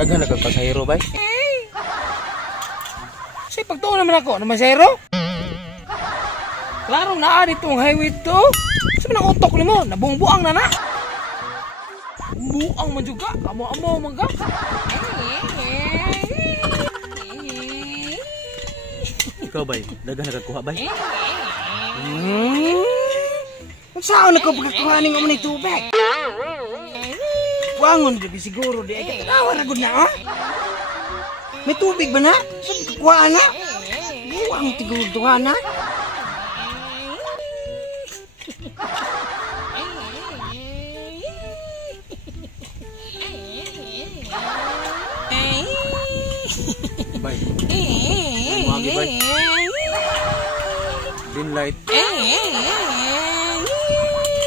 Daghan na pasahero bay. Say pagtuon naman ako na masahero. Klaro naa ditong highway to. Sa nang utok nimo, nabungbuang na na. Buang man juga, amo-amo man ka. Ikaw bay, daghan na kakuha bay. Saan na ko pagkakuha ning amo ni tubig? Wangon gabi siguro di ay katawa na gud na oh. May tubig ba na? Saan kakuha na? Buang tiguro tuha na. Bay. Magi bay. Green light.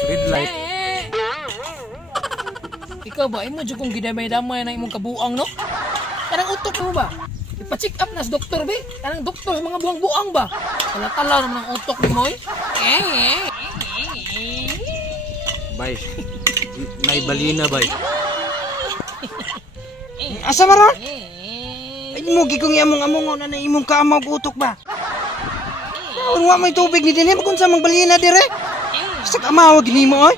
Red light. Ikaw ba, imo dyan kung gidamay-damay na imong kabuang, no? Kanang utok mo ba? Ipa-check up na sa doktor, be. Kanang doktor sa mga buang-buang ba? Tala-tala naman ang utok ni mo, eh. Bay. Naibalina bay. Asa maron? Ay mo gikong among-among na imong kaamag utok ba? Naon wa may tubig ni dinhi kung sa mang balina dire. Sa kamawag ni mo, oy.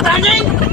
Buang.